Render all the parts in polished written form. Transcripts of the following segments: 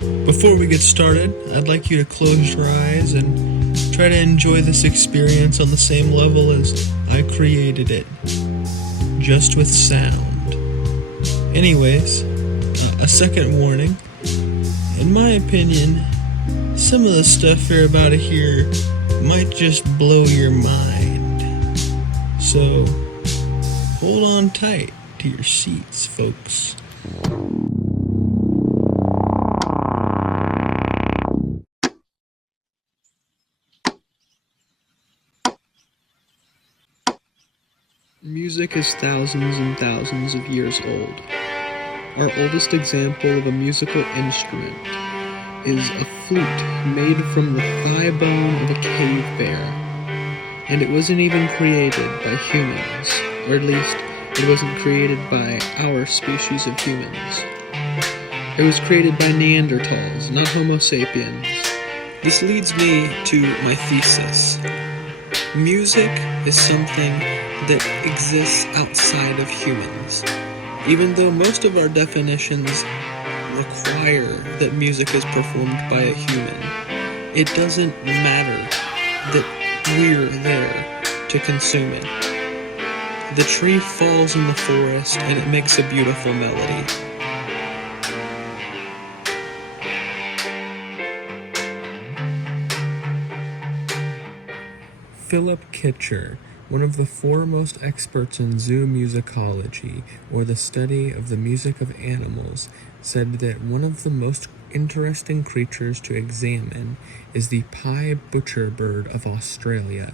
Before we get started, I'd like you to close your eyes and try to enjoy this experience on the same level as I created it, just with sound. Anyways, a second warning. In my opinion, some of the stuff you're about to hear might just blow your mind. So, hold on tight to your seats, folks. Music is thousands and thousands of years old. Our oldest example of a musical instrument is a flute made from the thigh bone of a cave bear. And it wasn't even created by humans, or at least it wasn't created by our species of humans. It was created by Neanderthals, not Homo sapiens. This leads me to my thesis. Music is something that exists outside of humans. Even though most of our definitions require that music is performed by a human, it doesn't matter that we're there to consume it. The tree falls in the forest and it makes a beautiful melody. Philip Kitcher, one of the foremost experts in zoomusicology, or the study of the music of animals, said that one of the most interesting creatures to examine is the pied butcherbird of Australia.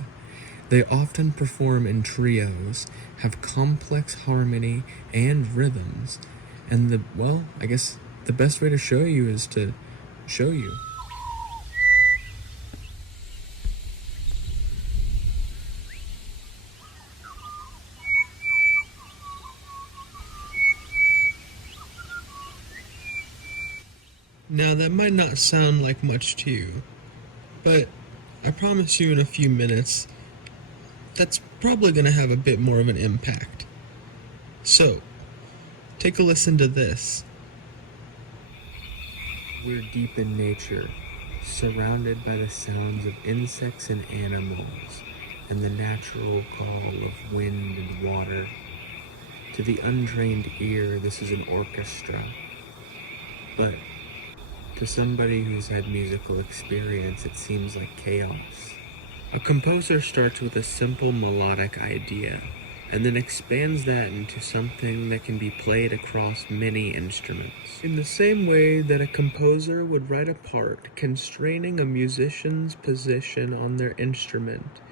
They often perform in trios, have complex harmony and rhythms, and I guess the best way to show you is to show you. Now, that might not sound like much to you, but I promise you in a few minutes, that's probably going to have a bit more of an impact. So, take a listen to this. We're deep in nature, surrounded by the sounds of insects and animals, and the natural call of wind and water. To the untrained ear, this is an orchestra. But to somebody who's had musical experience, it seems like chaos. A composer starts with a simple melodic idea, and then expands that into something that can be played across many instruments. In the same way that a composer would write a part constraining a musician's position on their instrument,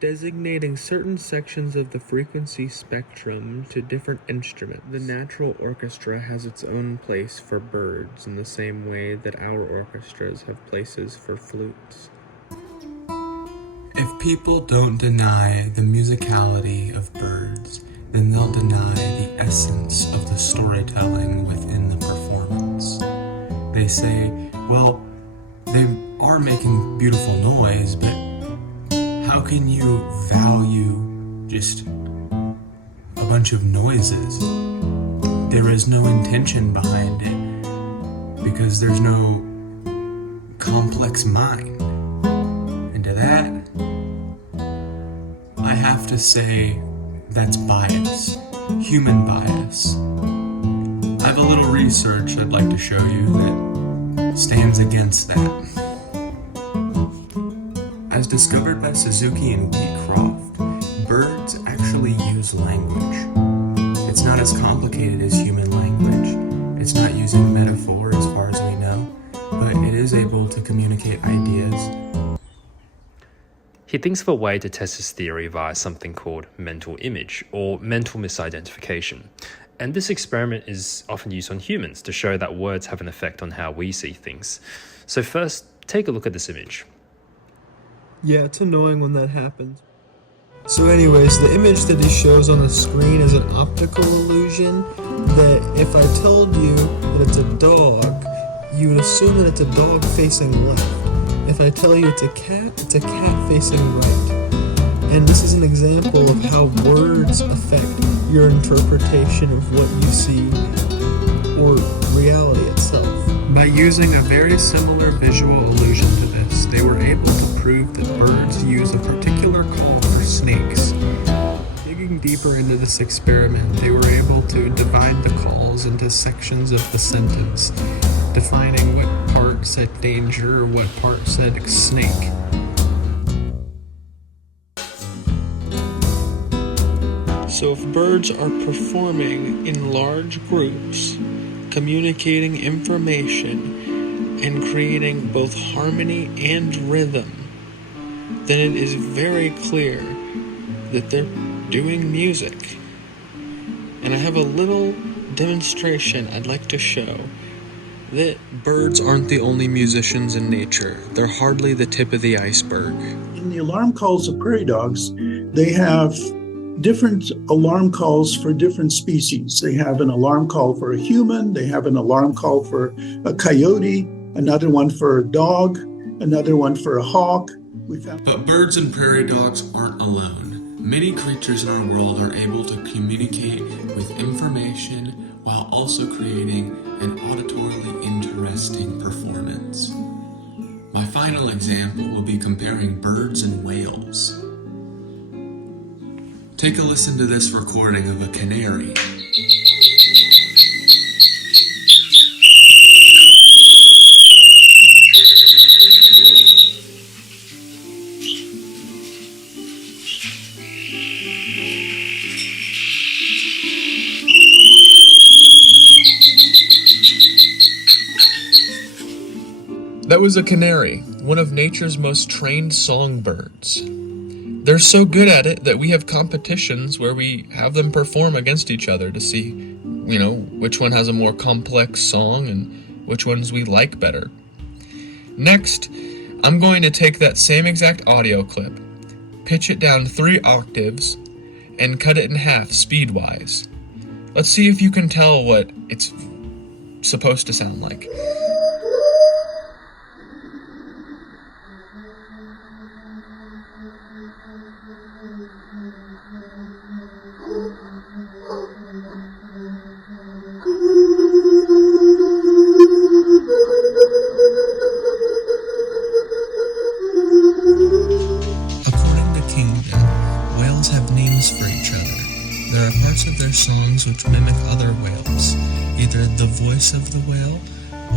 designating certain sections of the frequency spectrum to different instruments. The natural orchestra has its own place for birds in the same way that our orchestras have places for flutes. If people don't deny the musicality of birds, then they'll deny the essence of the storytelling within the performance. They say, well, they are making beautiful noise, but how can you value just a bunch of noises? There is no intention behind it because there's no complex mind. And to that, I have to say that's bias, human bias. I have a little research I'd like to show you that stands against that. As discovered by Suzuki and Wheatcroft, birds actually use language. It's not as complicated as human language. It's not using metaphor as far as we know, but it is able to communicate ideas. He thinks of a way to test his theory via something called mental image, or mental misidentification. And this experiment is often used on humans to show that words have an effect on how we see things. So first, take a look at this image. Yeah, it's annoying when that happens. So anyways, the image that he shows on the screen is an optical illusion that if I told you that it's a dog, you would assume that it's a dog facing left. If I tell you it's a cat facing right. And this is an example of how words affect your interpretation of what you see, or reality itself. By using a very similar visual illusion to this, they were able to prove that birds use a particular call for snakes. Digging deeper into this experiment, they were able to divide the calls into sections of the sentence, defining what part said danger or what part said snake. So if birds are performing in large groups, communicating information, and creating both harmony and rhythm, then it is very clear that they're doing music. And I have a little demonstration I'd like to show that birds aren't the only musicians in nature. They're hardly the tip of the iceberg. In the alarm calls of prairie dogs, they have different alarm calls for different species. They have an alarm call for a human, they have an alarm call for a coyote, another one for a dog, another one for a hawk. But birds and prairie dogs aren't alone. Many creatures in our world are able to communicate with information while also creating an auditorily interesting performance. My final example will be comparing birds and whales. Take a listen to this recording of a canary. That was a canary, one of nature's most trained songbirds. They're so good at it that we have competitions where we have them perform against each other to see, which one has a more complex song and which ones we like better. Next, I'm going to take that same exact audio clip, pitch it down 3 octaves, and cut it in half speed-wise. Let's see if you can tell what it's supposed to sound like. For each other. There are parts of their songs which mimic other whales, either the voice of the whale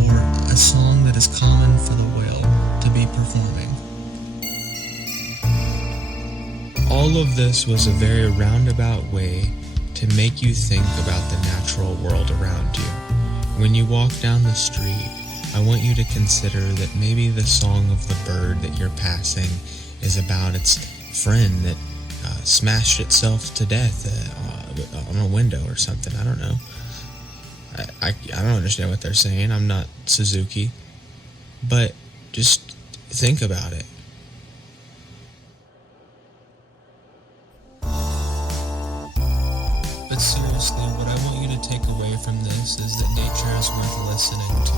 or a song that is common for the whale to be performing. All of this was a very roundabout way to make you think about the natural world around you. When you walk down the street, I want you to consider that maybe the song of the bird that you're passing is about its friend that smashed itself to death on a window or something. I don't know. I don't understand what they're saying. I'm not Suzuki. But just think about it. But seriously, what I want you to take away from this is that nature is worth listening to.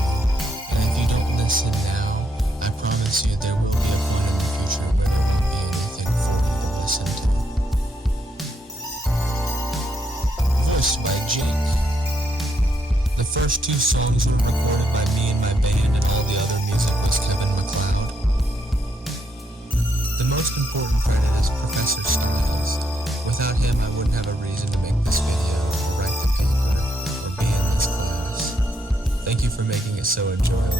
And if you don't listen now, I promise you there will be a point in the future where there won't be anything for you to listen to. Voiced by Jake. The first 2 songs were recorded by me and my band, and all the other music was Kevin MacLeod. The most important credit is Professor Styles. Without him, I wouldn't have a reason to make this video, or write the paper, or be in this class. Thank you for making it so enjoyable.